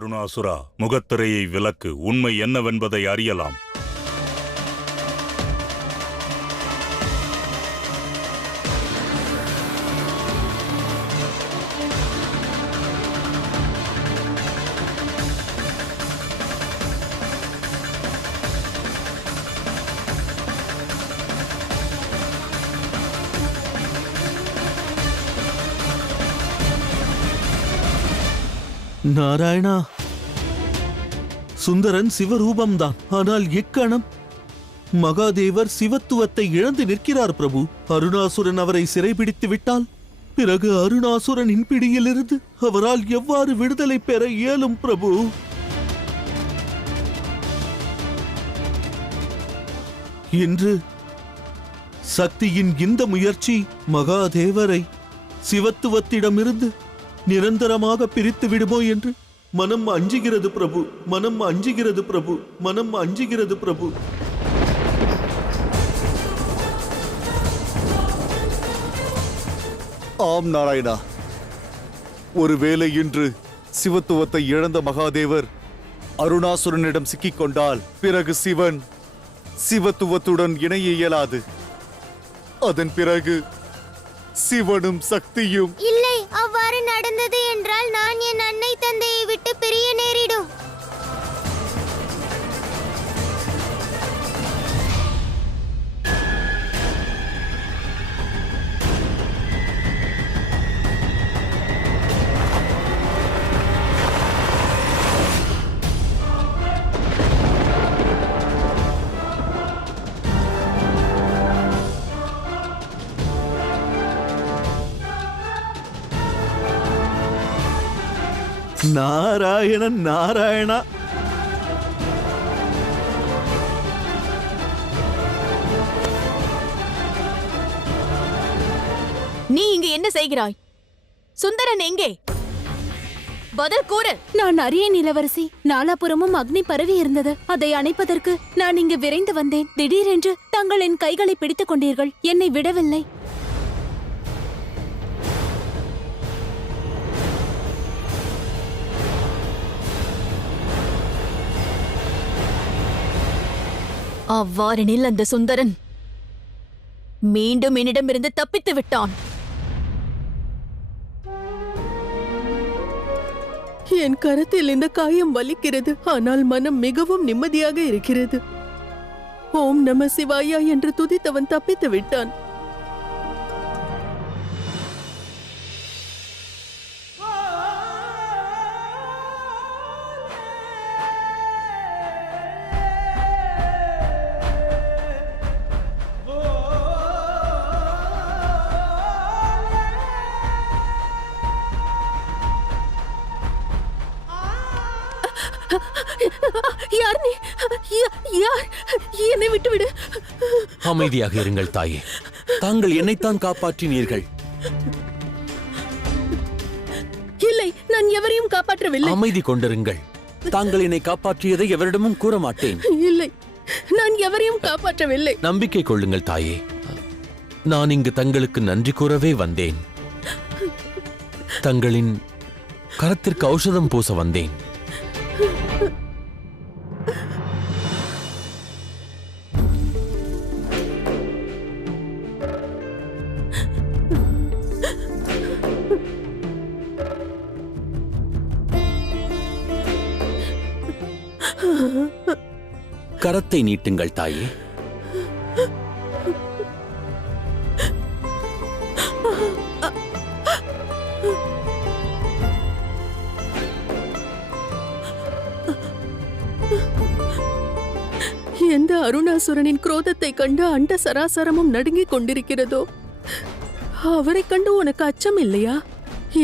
அருணாசுரா, முகத்திரையை விலக்கு. உண்மை என்னவென்பதை அறியலாம். நாராயணா, சுந்தரன் சிவரூபம்தான். ஆனால் எக்கணம் மகாதேவர் சிவத்துவத்தை இழந்து நிற்கிறார் பிரபு. அருணாசுரன் அவரை சிறைபிடித்து விட்டால் பிறகு அருணாசுரனின் பிடியிலிருந்து அவரால் எவ்வாறு விடுதலை பெற இயலும் பிரபு? இன்று சக்தியின் இந்த முயற்சி மகாதேவரை சிவத்துவத்திடமிருந்து நிரந்தரமாக பிரித்து விடுமோ என்று மனம் அஞ்சுகிறது பிரபு. மனம் அஞ்சுகிறது பிரபு. மனம் அஞ்சுகிறது பிரபு. ஆம் நாராயணா, ஒருவேளை இன்று சிவத்துவத்தை இழந்த மகாதேவர் அருணாசுரனிடம் சிக்கிக் கொண்டால் பிறகு சிவன் சிவத்துவத்துடன் இணைய இயலாது. அதன் பிறகு சிவனும் சக்தியும் இல்லை. அவ்வாறு நடந்தது என்றால் நான் என் அன்னை தந்தையை விட்டு பிரிய நேரிடும். நாராயணன் நாராயணா, நீ இங்கு என்ன செய்கிறாய்? சுந்தரன் எங்கே? பதில் கூறு. நான் அறியேன் இளவரசி. நாலாபுறமும் அக்னி பரவி இருந்தது. அதை அணைப்பதற்கு நான் இங்கு விரைந்து வந்தேன். திடீரென்று தாங்கள் என் கைகளை பிடித்துக் கொண்டீர்கள். என்னை விடவில்லை. அவ்வாறெனில் அந்த சுந்தரன் மீண்டும் என்னிடமிருந்து தப்பித்து விட்டான். என் கரத்தில் இந்த காயம் வலிக்கிறது. ஆனால் மனம் மிகவும் நிம்மதியாக இருக்கிறது. ஓம் நம சிவாயா என்று துதித்தவன் தப்பித்து விட்டான். யார் நீ? யார்? என்னை விட்டுவிடு. அமைதியாக இருங்கள் தாயே. தாங்கள் என்னைத்தான் காப்பாற்றினீர்கள். இல்லை, நான் எவரையும் காப்பாற்றவில்லை. அமைதி கொண்டிருங்கள். தாங்கள் என்னை காப்பாற்றியதை எவரிடமும் கூற மாட்டேன். இல்லை, நான் எவரையும் காப்பாற்றவில்லை. நம்பிக்கை கொள்ளுங்கள் தாயே. நான் இங்கு தங்களுக்கு நன்றி கூறவே வந்தேன். தங்களின் கரத்திற்கு ஔஷதம் பூச வந்தேன். கரத்தை நீட்டுங்கள் தாயே. எந்த அருணாசுரனின் குரோதத்தை கண்டு அண்ட சராசரமும் நடுங்கிக் கொண்டிருக்கிறதோ அவரை கண்டு உனக்கு அச்சம் இல்லையா?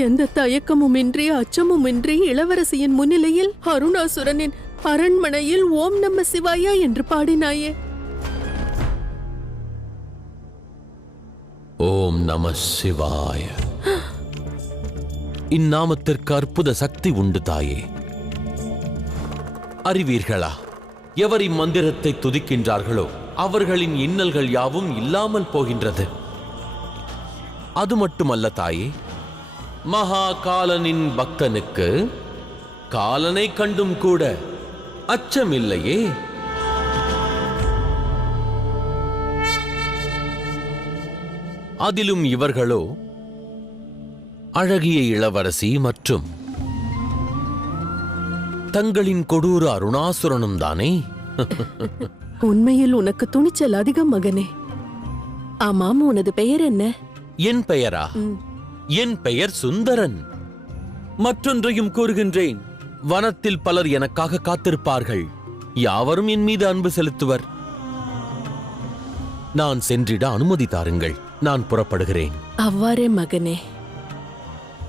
எந்த தயக்கமும் இன்றி அச்சமும் இன்றி இளவரசியின் முன்னிலையில் அருணாசுரனின் அரண்மனையில் ஓம் நம சிவாயா என்று பாடினாயே. ஓம் நம சிவாய. இந்நாமத்திற்கு அற்புத சக்தி உண்டு தாயே. அறிவீர்களா? எவர் இம்மந்திரத்தை துதிக்கின்றார்களோ அவர்களின் இன்னல்கள் யாவும் இல்லாமல் போகின்றது. அது மட்டுமல்ல தாயே, மகாகாலனின் பக்தனுக்கு காலனை கண்டும் கூட அச்சமில்லையே. அதிலும் இவர்களோ அழகிய இளவரசி மற்றும் தங்களின் கொடூர அருணாசுரனும் தானே? உண்மையில் உனக்கு துணிச்சல் அதிகம் மகனே. ஆமாம், உனது பெயர் என்ன? என் பெயரா? என் பெயர் சுந்தரன். மற்றொன்றையும் கூறுகின்றேன், வனத்தில் பலர் எனக்காக காத்திருப்பார்கள். யாவரும் என் மீது அன்பு செலுத்துவர். நான் சென்றிட அனுமதி தாருங்கள். நான் புறப்படுகிறேன். அவ்வாறே மகனே,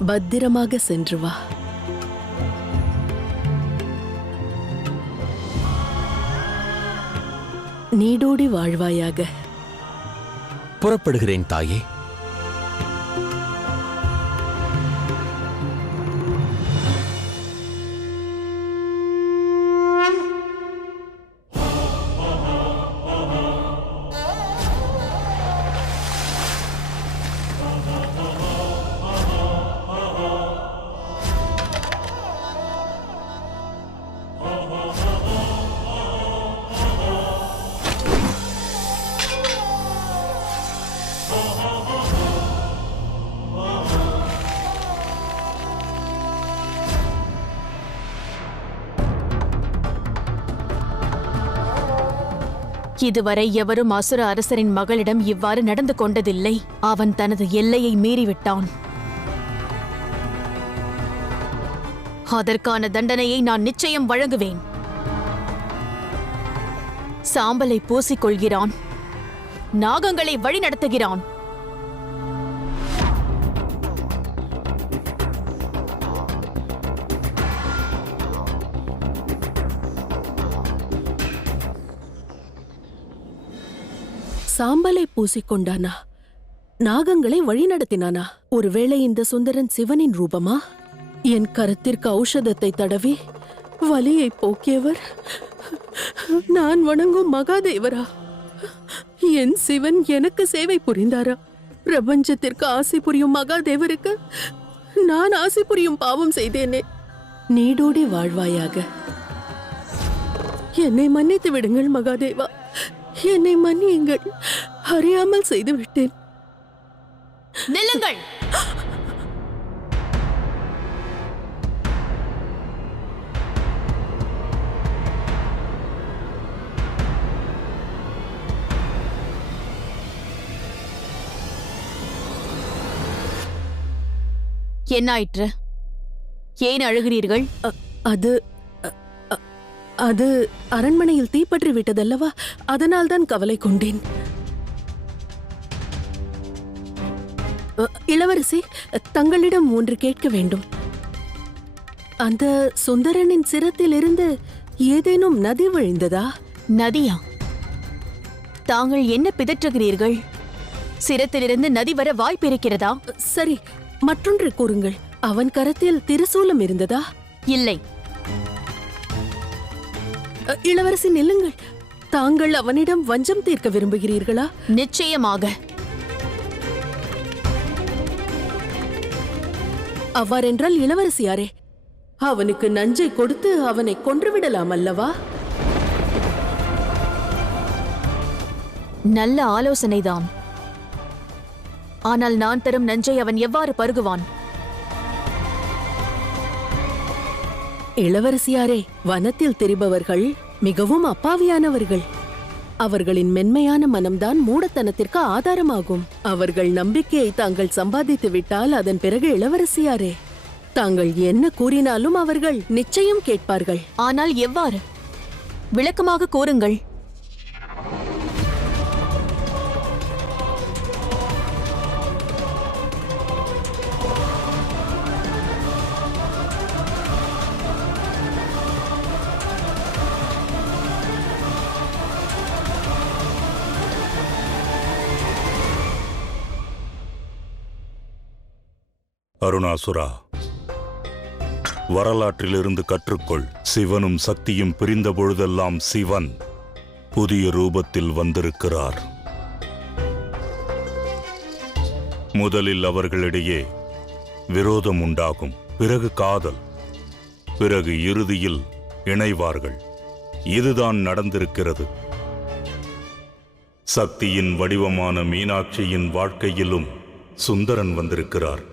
பத்திரமாக சென்று வா. நீடோடி வாழ்வாயாக. புறப்படுகிறேன் தாயே. இதுவரை எவரும் அசுர அரசரின் மகளிடம் இவ்வாறு நடந்து கொண்டதில்லை. அவன் தனது எல்லையை மீறிவிட்டான். அதற்கான தண்டனையை நான் நிச்சயம் வழங்குவேன். சாம்பலை பூசிக்கொள்கிறான், நாகங்களை வழிநடத்துகிறான். சாம்பலை பூசிக்கொண்டானா? நாகங்களை வழிநடத்தினானா? ஒருவேளை இந்த சுந்தரன் சிவனின் ரூபமா? என் கரத்திற்கு ஔஷதத்தை தடவி வலியை போக்கியவர் நான் வணங்கும் மகாதேவரா? என் சிவன் எனக்கு சேவை புரிந்தாரா? பிரபஞ்சத்திற்கு ஆசை புரியும் மகாதேவருக்கு நான் ஆசை புரியும் பாவம் செய்தேனே. நீடோடி வாழ்வாயாக. என்னை மன்னித்து விடுங்கள் மகாதேவா, என்னை மன்னியுங்கள். அறியாமல் செய்து விட்டேன். நில்லுங்கள். என்னாயிற்று? ஏன் அழுகிறீர்கள்? அது அது அரண்மனையில் தீப்பற்றி விட்டதல்லவா, அதனால்தான் கவலை கொண்டேன். இளவரசி, தங்களிடம் ஒன்று கேட்க வேண்டும். அந்த சுந்தரனின் சிரத்திலிருந்து ஏதேனும் நதி வழிந்ததா? நதியா? தாங்கள் என்ன பிதற்றுகிறீர்கள்? சிரத்திலிருந்து நதி வர வாய்ப்பிருக்கிறதா? சரி, மற்றொன்று கூறுங்கள். அவன் கரத்தில் திரிசூலம் இருந்ததா? இல்லை. இளவரசி நில்லுங்கள். தாங்கள் அவனிடம் வஞ்சம் தீர்க்க விரும்புகிறீர்களா? நிச்சயமாக. அவ்வாறென்றால் இளவரசியாரே, அவனுக்கு நஞ்சை கொடுத்து அவனை கொன்றுவிடலாம் அல்லவா? நல்ல ஆலோசனைதான். ஆனால் நான் தரும் நஞ்சை அவன் எவ்வாறு பருகுவான்? இளவரசியாரே, வனத்தில் திரிபவர்கள் மிகவும் அப்பாவியானவர்கள். அவர்களின் மென்மையான மனம்தான் மூடத்தனத்திற்கு ஆதாரமாகும். அவர்கள் நம்பிக்கையை தாங்கள் சம்பாதித்து விட்டால் அதன் பிறகு இளவரசியாரே, தாங்கள் என்ன கூறினாலும் அவர்கள் நிச்சயம் கேட்பார்கள். ஆனால் எவ்வாறு? விளக்கமாக கூறுங்கள். அருணாசுரா, வரலாற்றிலிருந்து கற்றுக்கொள். சிவனும் சக்தியும் பிரிந்த பொழுதெல்லாம் சிவன் புதிய ரூபத்தில் வந்திருக்கிறார். முதலில் அவர்களிடையே விரோதம் உண்டாகும், பிறகு காதல், பிறகு இறுதியில் இணைவார்கள். இதுதான் நடந்திருக்கிறது. சக்தியின் வடிவமான மீனாட்சியின் வாழ்க்கையிலும் சுந்தரன் வந்திருக்கிறார்.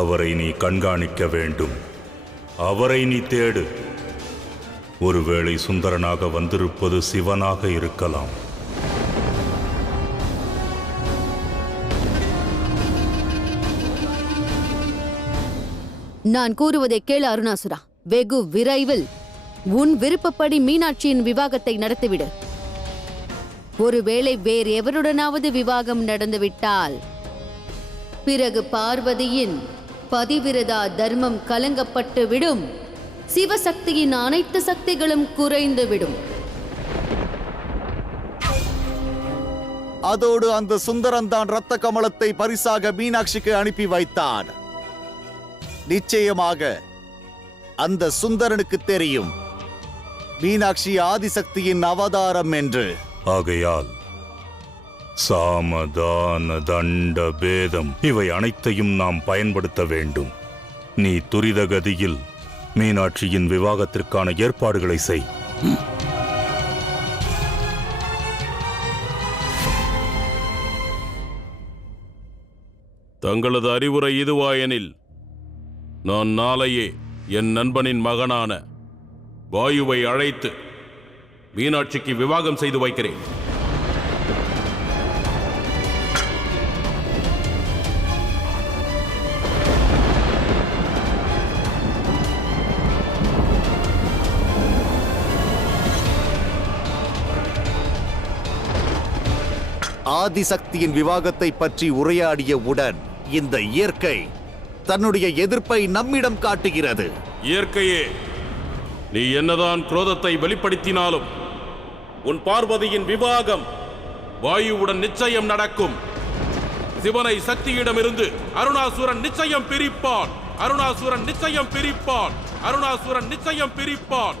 அவரை நீ கண்காணிக்க வேண்டும். அவரை நீ தேடு. ஒருவேளை சுந்தரனாக வந்திருப்பது சிவனாக இருக்கலாம். நான் கூறுவதை கேளு அருணாசுரா. வெகு விரைவில் உன் விருப்பப்படி மீனாட்சியின் விவாகத்தை நடத்திவிடு. ஒருவேளை வேறு எவருடனாவது விவாகம் நடந்துவிட்டால் பிறகு பார்வதியின் பதிவிரதா தர்மம் கலங்கப்பட்டு விடும். சிவசக்தியின் அனைத்து சக்திகளும் குறைந்து விடும். அதோடு அந்த சுந்தரன் தான் ரத்த கமலத்தை பரிசாக மீனாட்சிக்கு அனுப்பி வைத்தான். நிச்சயமாக அந்த சுந்தரனுக்கு தெரியும் மீனாட்சி ஆதிசக்தியின் அவதாரம் என்று. ஆகையால் சாமதான தண்ட பேதம் இவை அனைத்தையும் நாம் பயன்படுத்த வேண்டும். நீ துரிதகதியில் மீனாட்சியின் விவாகத்திற்கான ஏற்பாடுகளை செய். தங்களது அறிவுரை இதுவாயெனில் நான் நாளையே என் நண்பனின் மகனான வாயுவை அழைத்து மீனாட்சிக்கு விவாகம் செய்து வைக்கிறேன். ஆதிசக்தியின் விவாகத்தை பற்றி உரையாடியவுடன் இந்த இயற்கை தன்னுடைய எதிர்ப்பை நம்மிடம் காட்டுகிறது. இயற்கையே, நீ என்னதான் குரோதத்தை வெளிப்படுத்தினாலும் உன் பார்வதியின் விவாகம் வாயுவுடன் நிச்சயம் நடக்கும். சிவனை சக்தியிடமிருந்து அருணாசுரன் நிச்சயம் பிரிப்பான். அருணாசுரன் நிச்சயம் பிரிப்பான். அருணாசுரன் நிச்சயம் பிரிப்பான்.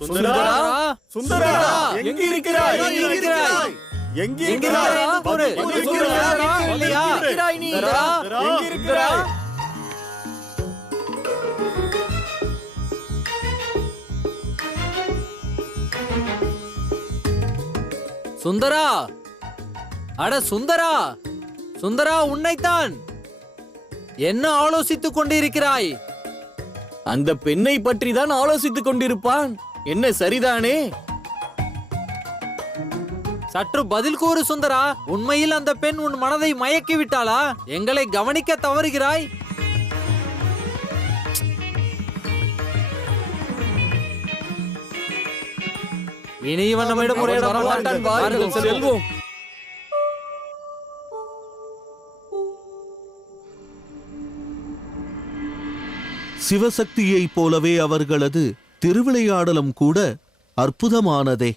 சுந்தரா, சுந்தரா, எங்கே இருக்கிறாய்? எங்கே இருக்கிறாய்? சுந்தரா, அட சுந்தரா, சுந்தரா, உன்னைத்தான். என்ன ஆலோசித்துக் கொண்டிருக்கிறாய்? அந்த பெண்ணை பற்றி தான் ஆலோசித்துக் கொண்டிருப்பான். என்ன சரிதானே? சற்று பதில் கூறு சுந்தரா. உண்மையில் அந்த பெண் உன் மனதை மயக்கி விட்டாளா? எங்களை கவனிக்க தவறுகிறாய். இனி இவன் நம்மிடம் முறையிட மாட்டான். வாருங்கள் செல்வோம். சிவசக்தியைப் போலவே அவர்களது திருவிளையாடலும் கூட அற்புதமானதே.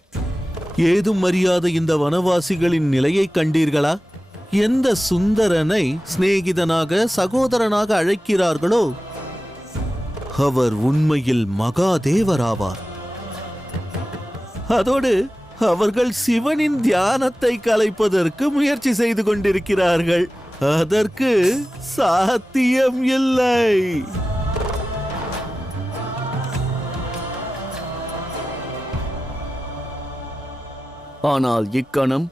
ஏதும் அறியாத இந்த வனவாசிகளின் நிலையை கண்டீர்களா? எந்த சுந்தரனை சிநேகிதனாக சகோதரனாக அழைக்கிறார்களோ அவர் உண்மையில் மகாதேவராவார். அதோடு அவர்கள் சிவனின் தியானத்தை கலைப்பதற்கு முயற்சி செய்து கொண்டிருக்கிறார்கள். அதற்கு சாத்தியம் இல்லை. ஆனால் இக்கணம்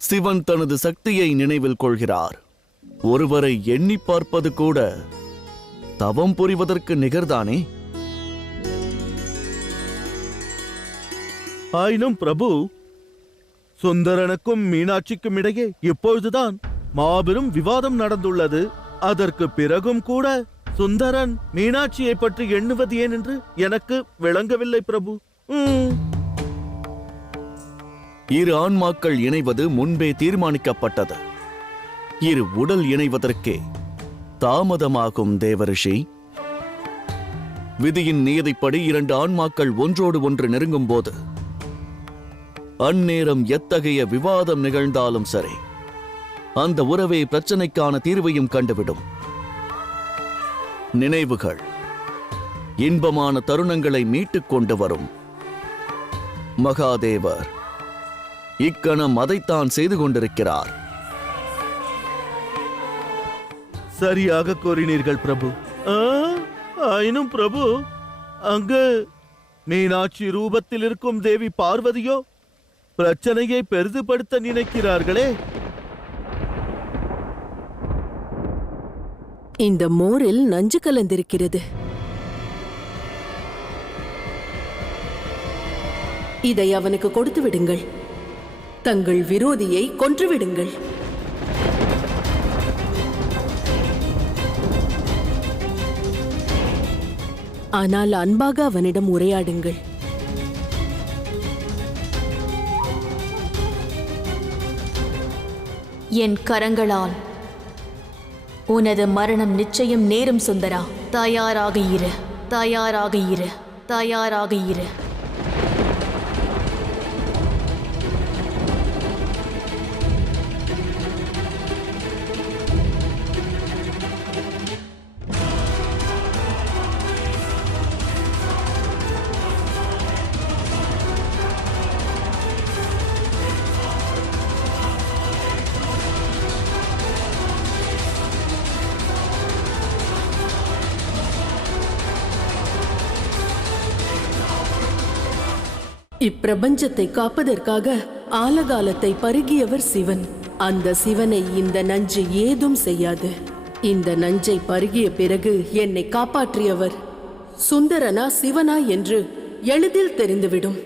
சிவன் தனது சக்தியை நினைவில் கொள்கிறார். ஒருவரை எண்ணி பார்ப்பது கூட தவம் புரிவதற்கு நிகர்தானே? ஆயினும் பிரபு, சுந்தரனுக்கும் மீனாட்சிக்கும் இடையே இப்பொழுதுதான் மாபெரும் விவாதம் நடந்துள்ளது. அதற்கு பிறகும் கூட சுந்தரன் மீனாட்சியை பற்றி எண்ணுவது ஏன் என்று எனக்கு விளங்கவில்லை பிரபு. இரு ஆன்மாக்கள் இணைவது முன்பே தீர்மானிக்கப்பட்டது. இரு உடல் இணைவதற்கே தாமதமாகும் தேவரிஷி. விதியின் நியதிப்படி இரண்டு ஆன்மாக்கள் ஒன்றோடு ஒன்று நெருங்கும் போது அந்நேரம் எத்தகைய விவாதம் நிகழ்ந்தாலும் சரி, அந்த உறவே பிரச்சனைக்கான தீர்வையும் கண்டுவிடும். நினைவுகள் இன்பமான தருணங்களை மீட்டுக் கொண்டு வரும். மகாதேவர் இக்கணம் அதைத்தான் செய்து கொண்டிருக்கிறார். சரியாக கூறினீர்கள் பிரபு. ஆயினும் பிரபு, அங்கு மீனாட்சி ரூபத்தில் இருக்கும் தேவி பார்வதியோ பிரச்சனையை பெரிதுபடுத்த நினைக்கிறார்களே. இந்த மோரில் நஞ்சு கலந்திருக்கிறது. இதை அவனுக்கு கொடுத்து விடுங்கள். தங்கள் விரோதியை கொன்றுவிடுங்கள். ஆனால் அன்பாக அவனிடம் உரையாடுங்கள். என் கரங்களால் உனது மரணம் நிச்சயம் நேரும் சுந்தரா. தயாராக இரு, தயாராக இரு, தயாராக இரு. இப்பிரபஞ்சத்தை காப்பதற்காக ஆலகாலத்தை பருகியவர் சிவன். அந்த சிவனை இந்த நஞ்சு ஏதும் செய்யாது. இந்த நஞ்சை பருகிய பிறகு என்னை காப்பாற்றியவர் சுந்தரனா சிவனா என்று எளிதில் தெரிந்துவிடும்.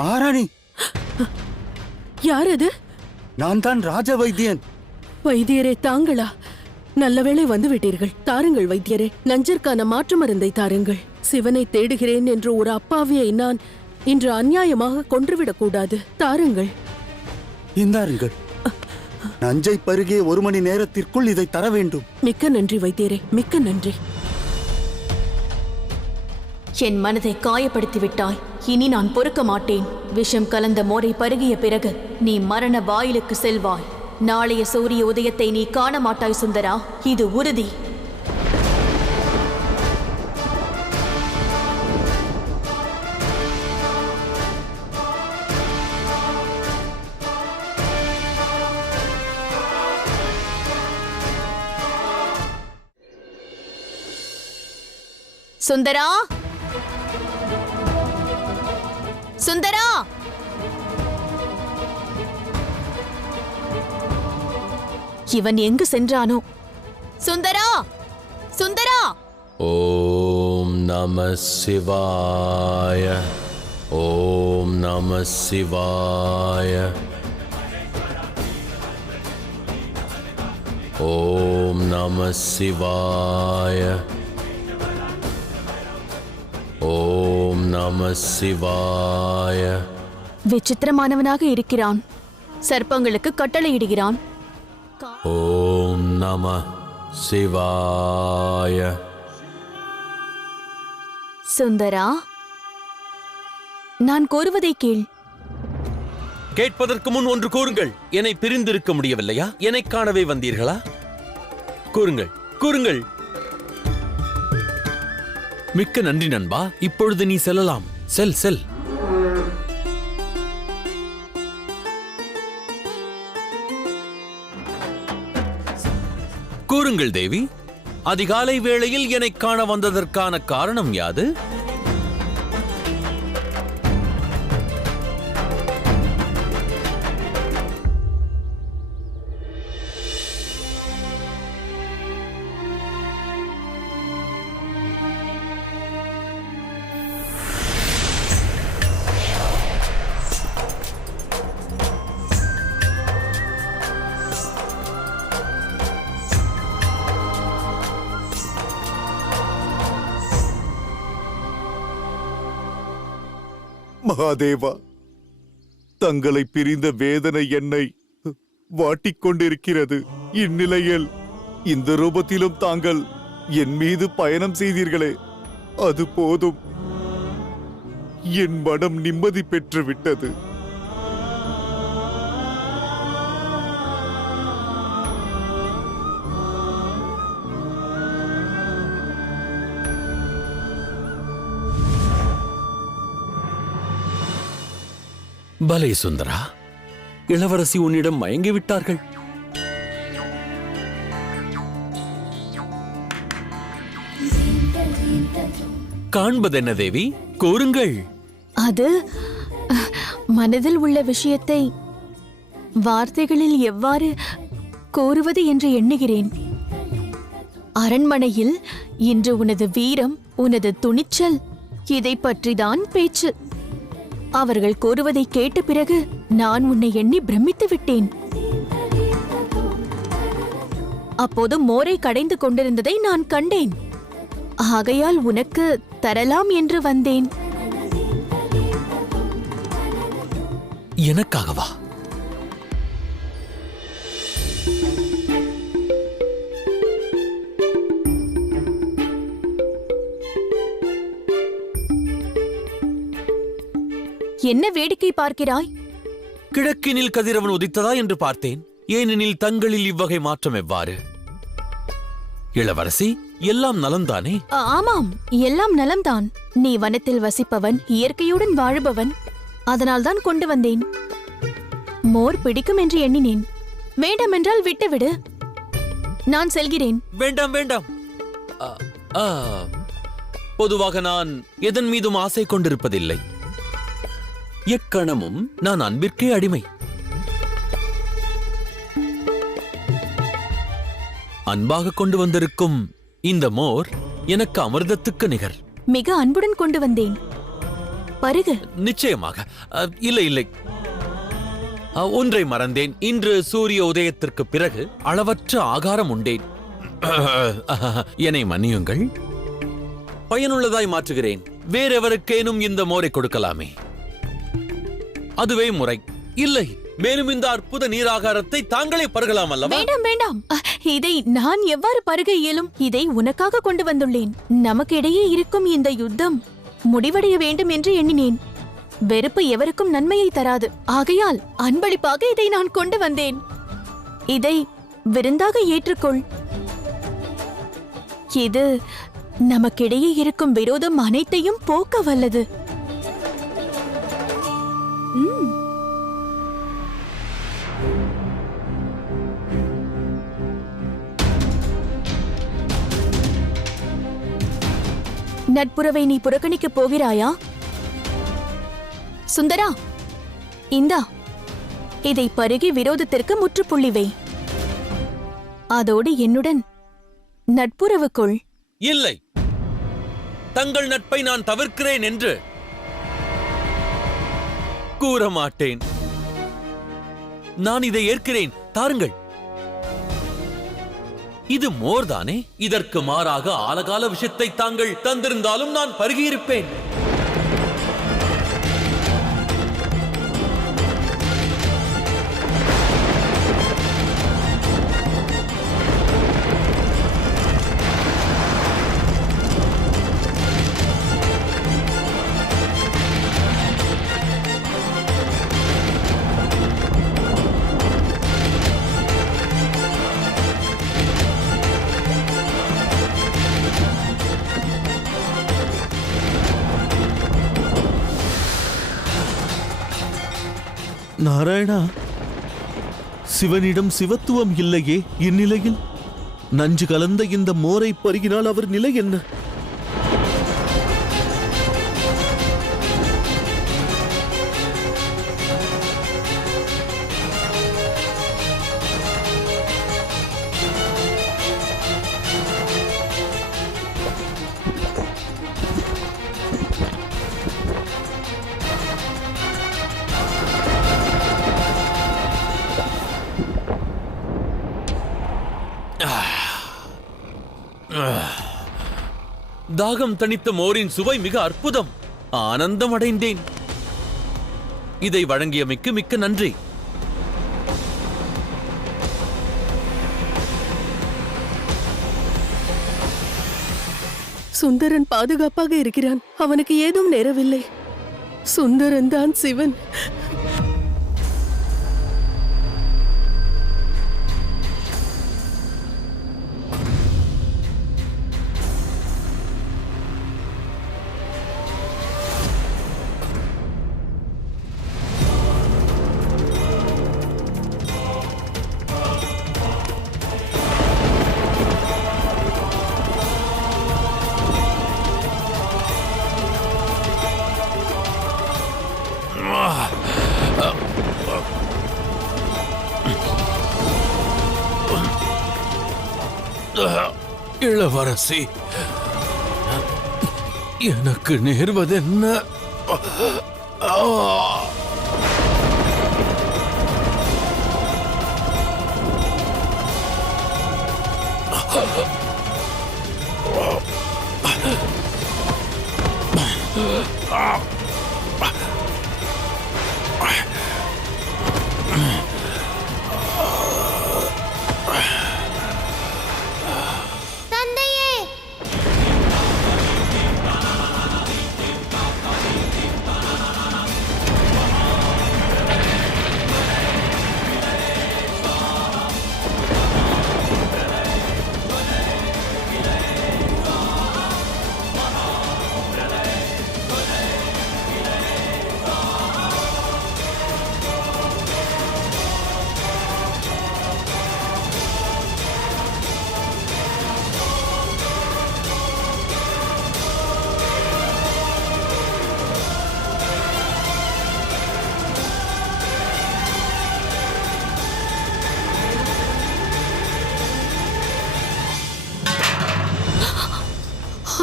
மகாராணி, யார் அது? நான் தான் ராஜ வைத்தியன். வைத்தியரே, தாங்களா? நல்ல வேளை வந்து விட்டீர்கள். தாருங்கள் வைத்தியரே, நஞ்சிற்கான மாற்று மருந்தை தாருங்கள். சிவனை தேடுகிறேன் என்று ஒரு அப்பாவியை நான் இன்று அநியாயமாக கொன்றுவிடக் கூடாது. தாருங்கள். இந்தாருங்கள். நஞ்சை பருகிய 1 மணி நேரத்திற்குள் இதை தர வேண்டும். மிக்க நன்றி வைத்தியரே, மிக்க நன்றி. என் மனதை காயப்படுத்தி விட்டாய். இனி நான் பொறுக்க மாட்டேன். விஷம் கலந்த மோரை பருகிய பிறகு நீ மரண வாயிலுக்கு செல்வாய். நாளைய சூரிய உதயத்தை நீ காண மாட்டாய் சுந்தரா, இது உறுதி. சுந்தரா, சுந்தரா! இவன் எங்கு சென்றானோ? சுந்தரா, சுந்தரா! ஓம் நம சிவாய, ஓம் நம சிவாய, ஓம் நம சிவாய, ஓம் நம சிவாய. விசித்திரமானவனாக இருக்கிறான். சர்ப்பங்களுக்கு கட்டளையிடுகிறான். ஓம் நம சிவாய. சுந்தரா, நான் கூறுவதை கேள். கேட்பதற்கு முன் ஒன்று கூறுங்கள். என்னை பிரிந்திருக்க முடியவில்லையா? என்னை காணவே வந்தீர்களா? கூறுங்கள், கூறுங்கள். மிக்க நன்றி நண்பா. இப்பொழுது நீ செல்லலாம். செல் செல். கூறுங்கள் தேவி, அதிகாலை வேளையில் என்னை காண வந்ததற்கான காரணம் யாது? மகாதேவா, தங்களை பிரிந்த வேதனை என்னை வாட்டிக் கொண்டிருக்கிறது. இந்நிலையில் இந்த ரூபத்திலும் தாங்கள் என் மீது பயணம் செய்தீர்களே, அது போதும். என் மனம் நிம்மதி பெற்று விட்டது. பலே சுந்தரா, இளவரசி உன்னிடம் மயங்கி விட்டார்கள். காண்பதென்ன தேவி? கூறுங்கள். அது மனதில் உள்ள விஷயத்தை வார்த்தைகளில் எவ்வாறு கூறுவது என்று எண்ணுகிறேன். அரண்மனையில் இன்று உனது வீரம், உனது துணிச்சல், இதை பற்றிதான் பேச்சு. அவர்கள் கூறுவதை கேட்ட பிறகு நான் உன்னை எண்ணி பிரமித்து விட்டேன். அப்போது மோரை கடைந்து கொண்டிருந்ததை நான் கண்டேன். ஆகையால் உனக்கு தரலாம் என்று வந்தேன். எனக்காகவா? என்ன வேடிக்கை பார்க்கிறாய்? கிழக்கினில் கதிரவன் உதித்ததா என்று பார்த்தேன். ஏனெனில் தங்களில் இவ்வகை மாற்றம் எவ்வாறு? இளவரசி, எல்லாம் நலம்தானே? ஆமாம், எல்லாம் நலம்தான். நீ வனத்தில் வசிப்பவன், இயற்கையுடன் வாழுபவன். அதனால்தான் கொண்டு வந்தேன். மோர் பிடிக்கும் என்று எண்ணினேன். வேண்டாம் என்றால் விட்டுவிடு. நான் செல்கிறேன். வேண்டாம் வேண்டாம். பொதுவாக நான் எதன் மீதும் ஆசை கொண்டிருப்பதில்லை. எக்கணமும் நான் அன்பிற்கே அடிமை. அன்பாக கொண்டு வந்திருக்கும் இந்த மோர் எனக்கு அமிர்தத்துக்கு நிகர். மிக அன்புடன் கொண்டு வந்தேன். பருகு. நிச்சயமாக. இல்லை இல்லை, ஒன்றை மறந்தேன். இன்று சூரிய உதயத்திற்கு பிறகு அளவற்ற ஆகாரம் உண்டேன். என்னை மன்னியுங்கள். பயனுள்ளதாய் மாற்றுகிறேன். வேறெவருக்கேனும் இந்த மோரை கொடுக்கலாமே, அதுவே முறை. இல்லை, மேலும் இந்த அற்புத நீராகாரத்தை தாங்களே பருகலாம் அல்லவா? வேண்டாம் வேண்டாம், இதை நான் எவ்வாறு பருக இயலும்? இதை உனக்காக கொண்டு வந்துள்ளேன். நமக்கு இடையே இருக்கும் இந்த யுத்தம் முடிவடைய வேண்டும் என்று எண்ணினேன். வெறுப்பு எவருக்கும் நன்மையை தராது. ஆகையால் அன்பளிப்பாக இதை நான் கொண்டு வந்தேன். இதை விருந்தாக ஏற்றுக்கொள். இது நமக்கிடையே இருக்கும் விரோதம் அனைத்தையும் போக்க வல்லது. நட்புறவை நீ புறக்கணிக்கப் போகிறாயா? சுந்தரா, இந்தா, இதை பருகி விரோதத்திற்கு முற்றுப்புள்ளி வை. அதோடு என்னுடன் நட்புறவுக்குள். இல்லை, தங்கள் நட்பை நான் தவிர்க்கிறேன் என்று கூற மாட்டேன். நான் இதை ஏற்கிறேன். தாருங்கள். இது மோர்தானே? இதற்கு மாறாக ஆலகால விஷத்தை தாங்கள் தந்திருந்தாலும் நான் பருகியிருப்பேன். நாராயணா, சிவனிடம் சிவத்துவம் இல்லையே. இந்நிலையில் நஞ்சு கலந்த இந்த மோரை பருகினால் அவர் நிலை என்ன? தாகம் தணித்த மோரின் சுவை மிக அற்புதம். ஆனந்தம் அடைந்தேன். இதை வழங்கியமைக்கு மிக்க நன்றி. சுந்தரன் பாதுகாப்பாக இருக்கிறான். அவனுக்கு ஏதும் நேரவில்லை. சுந்தரன் தான் சிவன். இளவரசி, எனக்கு நேர்வதென்ன?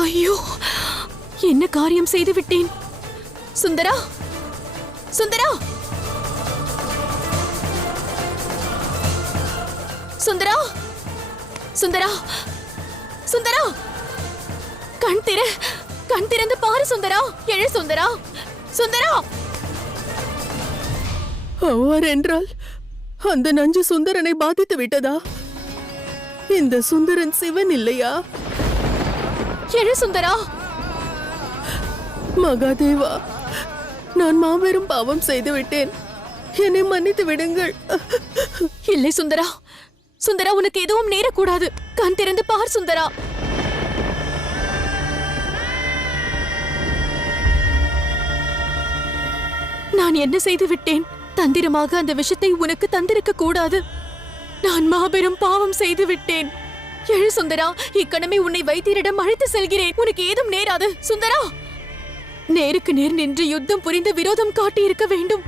ஐயோ, என்ன காரியம் செய்து விட்டேன்? சுந்தரா, சுந்தரா, சுந்தரா, சுந்தரா, சுந்தரா, கண் திறந்து பாரு சுந்தரா. எழு சுந்தரா, சுந்தரா. அவ்வாறு என்றால் அந்த நஞ்சு சுந்தரனை பாதித்து விட்டதா? இந்த சுந்தரன் சிவன் இல்லையா? எழு சுந்தரா. மகாதேவா, நான் மாபெரும் பாவம் செய்து விட்டேன். என்னை மன்னித்து விடுங்கள். இல்லை சுந்தரா, சுந்தரா, உனக்கு எதுவும் நேரக்கூடாது. கண் திறந்து பார் சுந்தரா. நான் என்ன செய்து விட்டேன்? தந்திரமாக அந்த விஷத்தை உனக்கு தந்திருக்க கூடாது. நான் மாபெரும் பாவம் செய்து விட்டேன். எழு சுந்தரா, இக்கணமே உன்னை வைத்தியரிடம் அழைத்து செல்கிறேன். உனக்கு ஏதும் நேராது. சுந்தரா, நேருக்கு நேர் நின்று யுத்தம் புரிந்து விரோதம் காட்டி இருக்க வேண்டும்.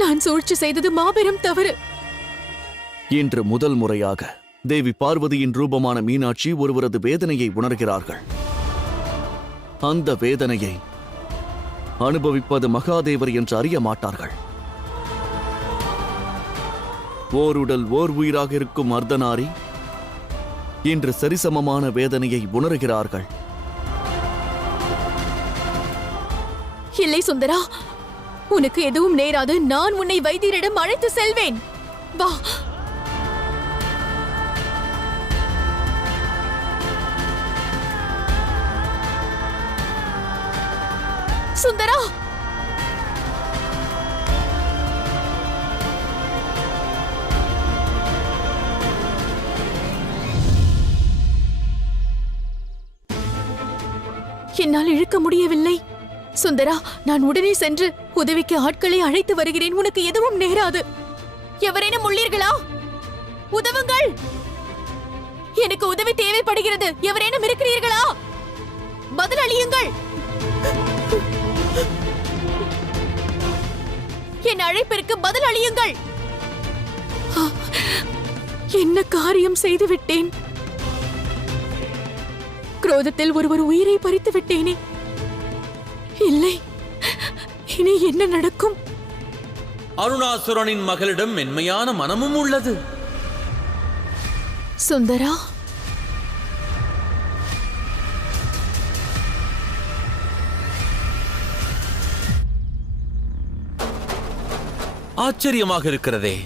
நான் சூழ்ச்சி செய்தது மாபெரும் தவறு. இன்று முதல் முறையாக தேவி பார்வதியின் ரூபமான மீனாட்சி ஒருவரது வேதனையை உணர்கிறார்கள். அந்த வேதனையை அனுபவிப்பது மகாதேவர் என்று அறிய மாட்டார்கள். ஓருடல் ஓர் உயிராக இருக்கும் அர்த்தநாரி இன்று சரிசமமான வேதனையை உணர்கிறார்கள். இல்லை சுந்தரா, உனக்கு எதுவும் நேராது. நான் உன்னை வைத்தியரிடம் அழைத்து செல்வேன். வா. சுந்தரா, என்னால் இழுக்க முடியவில்லை. சுந்தரா, நான் உடனே சென்று உதவிக்கு ஆட்களை அழைத்து வருகிறேன். உனக்கு எதுவும் நேராது. எவரேனும் உள்ளீர்களா? உதவுங்கள். எனக்கு உதவி தேவைப்படுகிறது. எவரேனும் இருக்கிறீர்களா? பதில் அளியுங்கள். என் அழைப்பிற்கு பதில் அளியுங்கள். என்ன காரியம் செய்து விட்டேன்? குரோதத்தில் ஒருவர் உயிரை பறித்து விட்டேனே. இல்லை, இனி என்ன நடக்கும்? அருணாசுரனின் மகளிடம் மென்மையான மனமும் உள்ளது. சுந்தரா, ஆச்சரியமாக இருக்கிறதே.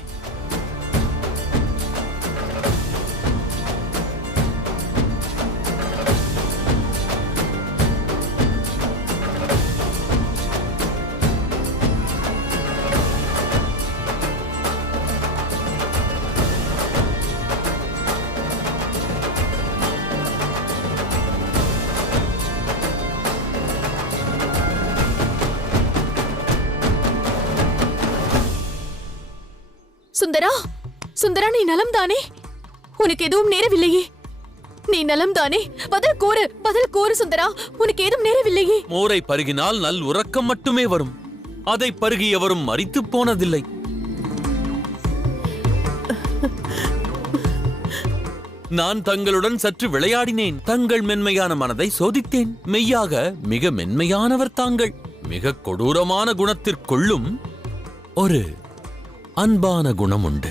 சுந்தரா, சுந்தரா, நீ நலம்தானே? உனக்கு எதுவும் நேரவில்லையே? நீ நலம்தானே? பதில் கூறு, பதில் கூறு சுந்தரா. உனக்கு ஏதும் நேரவில்லையே? மோரை பருகினால் நல் உறக்கம் மட்டுமே வரும். அதை பருகியவரும் மரித்து போனதில்லை. நான் தங்களுடன் சற்று விளையாடினேன். தங்கள் மென்மையான மனதை சோதித்தேன். மெய்யாக மிக மென்மையானவர் தாங்கள். மிக கொடூரமான குணத்திற்குள்ளும் ஒரு அன்பான குணம் உண்டு.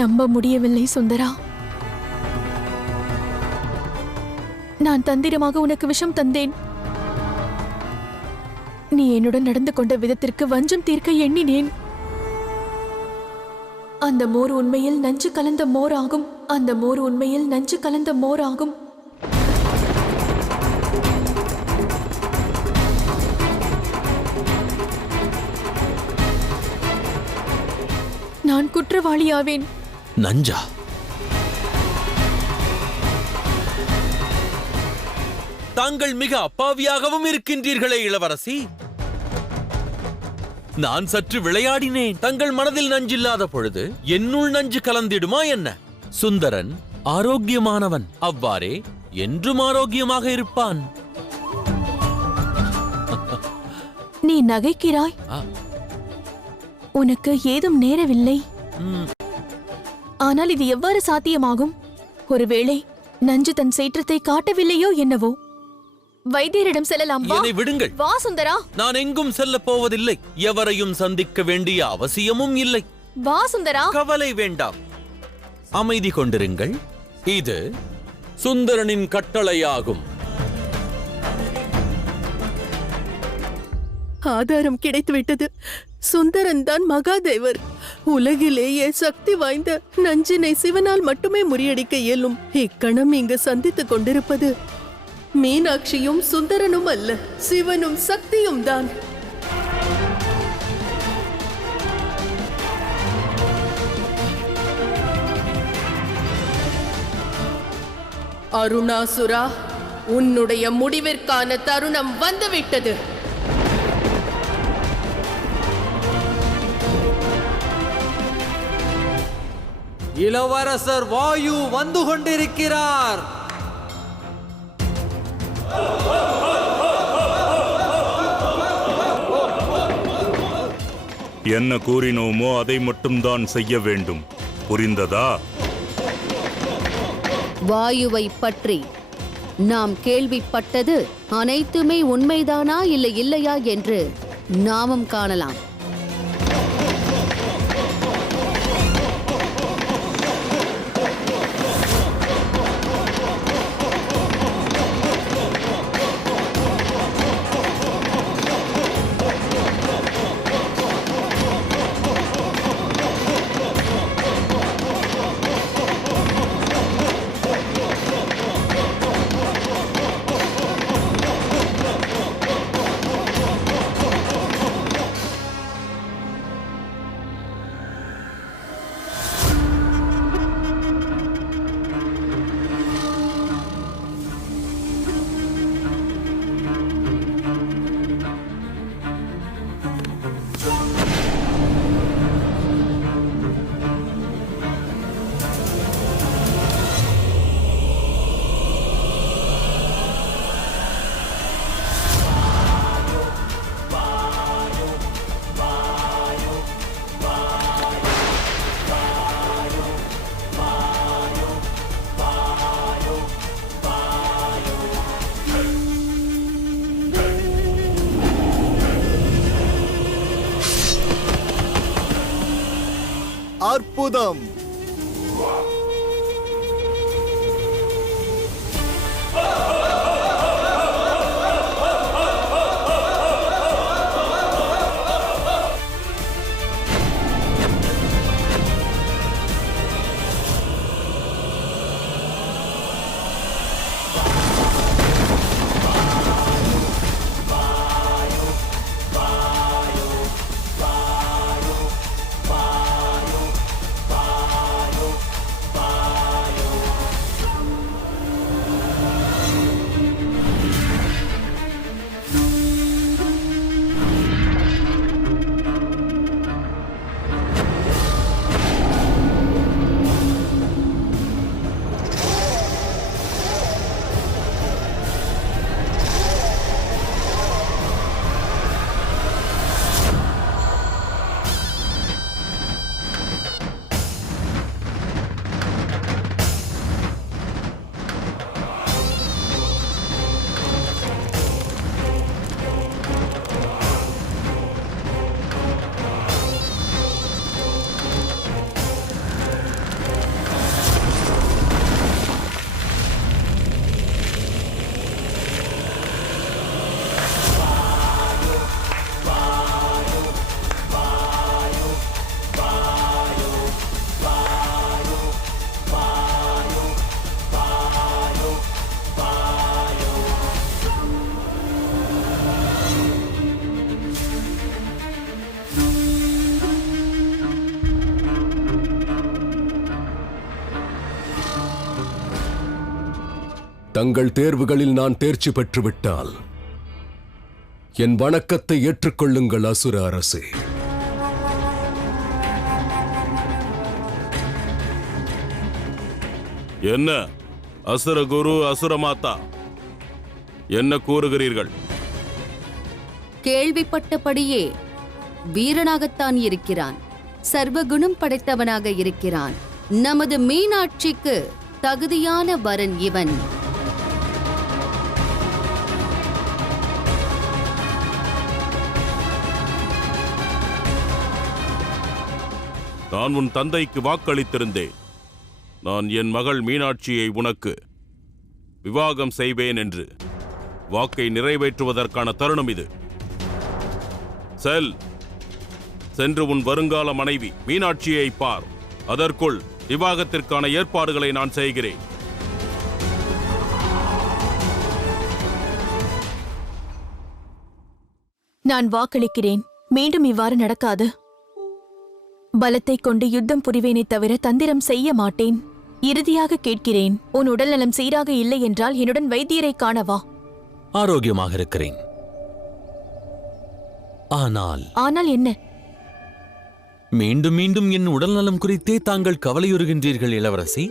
நம்ப முடியவில்லை சுந்தரா. நான் தந்திரமாக உனக்கு விஷம் தந்தேன். நீ என்னுடன் நடந்து கொண்ட விதத்திற்கு வஞ்சம் தீர்க்க எண்ணினேன். அந்த மோர் உண்மையில் நஞ்சு கலந்த மோர் ஆகும். அந்த மோர் உண்மையில் நஞ்சு கலந்த மோர் ஆகும். நான் குற்றவாளியாவேன். நஞ்சா? தாங்கள் மிக அப்பாவியாகவும் இருக்கின்றீர்களே இளவரசி. நான் சற்று விளையாடினேன். தங்கள் மனதில் நஞ்சில்லாத பொழுது என்னுள் நஞ்சு கலந்திடுமா என்ன? சுந்தரன் ஆரோக்கியமானவன். அவ்வாறே என்றும் ஆரோக்கியமாக இருப்பான். நீ நகைக்கிறாய். உனக்கு ஏதும் நேரவில்லை. ஆனால் இது எவ்வாறு சாத்தியமாகும்? ஒருவேளை நஞ்சு தன் சீற்றத்தை காட்டவில்லையோ என்னவோ? வைத்தியரிடம் செல்லலாம். என்னை விடுங்கள். வா சுந்தரா. நான் எங்கும் செல்ல போவதில்லை. எவரையும் சந்திக்க வேண்டிய அவசியமும் இல்லை. வா சுந்தரா. கவலை வேண்டாம். அமைதி கொண்டிருங்கள். இது சுந்தரனின் கட்டளையாகும். ஆதாரம் கிடைத்துவிட்டது. சுந்தரன் தான் மகாதேவர். உலகிலேயே சக்தி வாய்ந்த நஞ்சினை சிவனால் மட்டுமே முறியடிக்க இயலும். இக்கணம் இங்கு சந்தித்துக் கொண்டிருப்பது மீனாட்சியும் சுந்தரனும் அல்ல, சிவனும் சக்தியும் தான். அருணாசுரா, உன்னுடைய முடிவிற்கான தருணம் வந்துவிட்டது. இளவரசர் வாயு வந்து கொண்டிருக்கிறார். என்ன கூறினோமோ அதை மட்டும்தான் செய்ய வேண்டும். புரிந்ததா? வாயுவை பற்றி நாம் கேள்விப்பட்டது அனைத்துமே உண்மைதானா இல்லை இல்லையா என்று நாமும் காணலாம். அற்புதம்! தங்கள் தேர்வுகளில் நான் தேர்ச்சி பெற்றுவிட்டால் என் வணக்கத்தை ஏற்றுக்கொள்ளுங்கள் அசுர அரசே. என்ன அசுர குரு, அசுர மாதா, என்ன கூறுகிறீர்கள்? கேள்விப்பட்டபடியே வீரனாகத்தான் இருக்கிறான், சர்வகுணம் படைத்தவனாக இருக்கிறான். நமது மீனாட்சிக்கு தகுதியான வரன் இவன். நான் உன் தந்தைக்கு வாக்களித்திருந்தேன். நான் என் மகள் மீனாட்சியை உனக்கு விவாகம் செய்வேன் என்று. வாக்கை நிறைவேற்றுவதற்கான தருணம் இது. சென்று உன் வருங்கால மனைவி மீனாட்சியை பார். அதற்குள் விவாகத்திற்கான ஏற்பாடுகளை நான் செய்கிறேன். நான் வாக்களிக்கிறேன், மீண்டும் இவ்வாறு நடக்காது. பலத்தை கொண்டு யுத்தம் புரிவேனே தவிர தந்திரம் செய்ய மாட்டேன். இறுதியாக கேட்கிறேன், உன் உடல்நலம் சீராக இல்லை என்றால் என்னுடன் வைத்தியரை காணவா? ஆரோக்கியமாக இருக்கிறேன். ஆனால் என்ன? மீண்டும் மீண்டும் என் உடல்நலம் குறித்தே தாங்கள் கவலையுறுகின்றீர்கள் இளவரசி.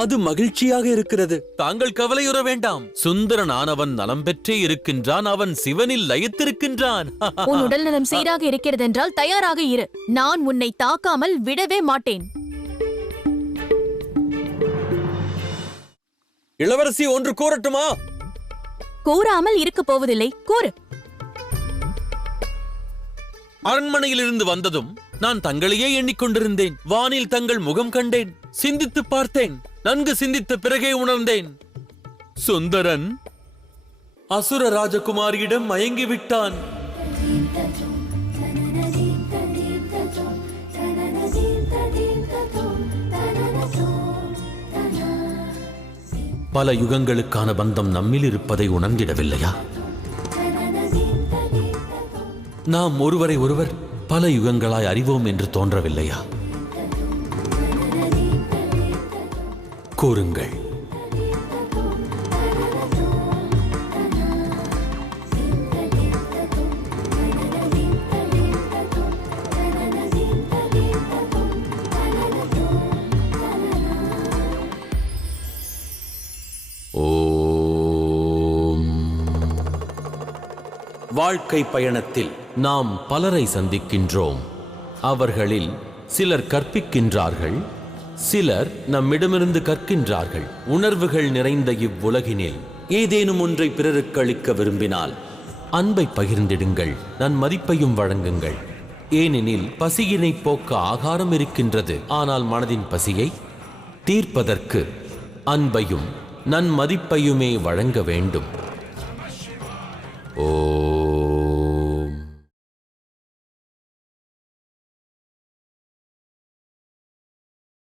அது மகிழ்ச்சியாக இருக்கிறது. தாங்கள் கவலையுற வேண்டாம். சுந்தரன் ஆனவன் நலம் பெற்றே இருக்கின்றான். அவன் சிவனில் லயித்திருக்கின்றான். உன் உடல்நலம் சீராக இருக்கிறதென்றால் தயாராக இரு. நான் உன்னை தாக்காமல் விடவே மாட்டேன். இளவரசி ஒன்று கூறட்டுமா? கூறாமல் இருக்க போவதில்லை, கூறு. அரண்மனையிலிருந்து வந்ததும் நான் தங்களையே எண்ணிக்கொண்டிருந்தேன். வானில் தங்கள் முகம் கண்டேன். சிந்தித்து பார்த்தேன். நன்கு சிந்தித்த பிறகே உணர்ந்தேன், சுந்தரன் அசுர ராஜகுமாரியிடம் மயங்கிவிட்டான். பல யுகங்களுக்கான பந்தம் நம்மில் இருப்பதை உணர்ந்திடவில்லையா? நாம் ஒருவரை ஒருவர் பல யுகங்களாய் அறிவோம் என்று தோன்றவில்லையா? கூறுங்கள். வாழ்க்கை பயணத்தில் நாம் பலரை சந்திக்கின்றோம். அவர்களில் சிலர் கற்பிக்கின்றார்கள், சிலர் நம்மிடமிருந்து கற்கின்றார்கள். உணர்வுகள் நிறைந்த இவ்வுலகினில் ஏதேனும் ஒன்றை பிறருக்கு அளிக்க விரும்பினால் அன்பை பகிர்ந்திடுங்கள், நன் மதிப்பையும் வழங்குங்கள். ஏனெனில் பசியினை போக்க ஆகாரம் இருக்கின்றது. ஆனால் மனதின் பசியை தீர்ப்பதற்கு அன்பையும் நன்மதிப்பையுமே வழங்க வேண்டும். ஓ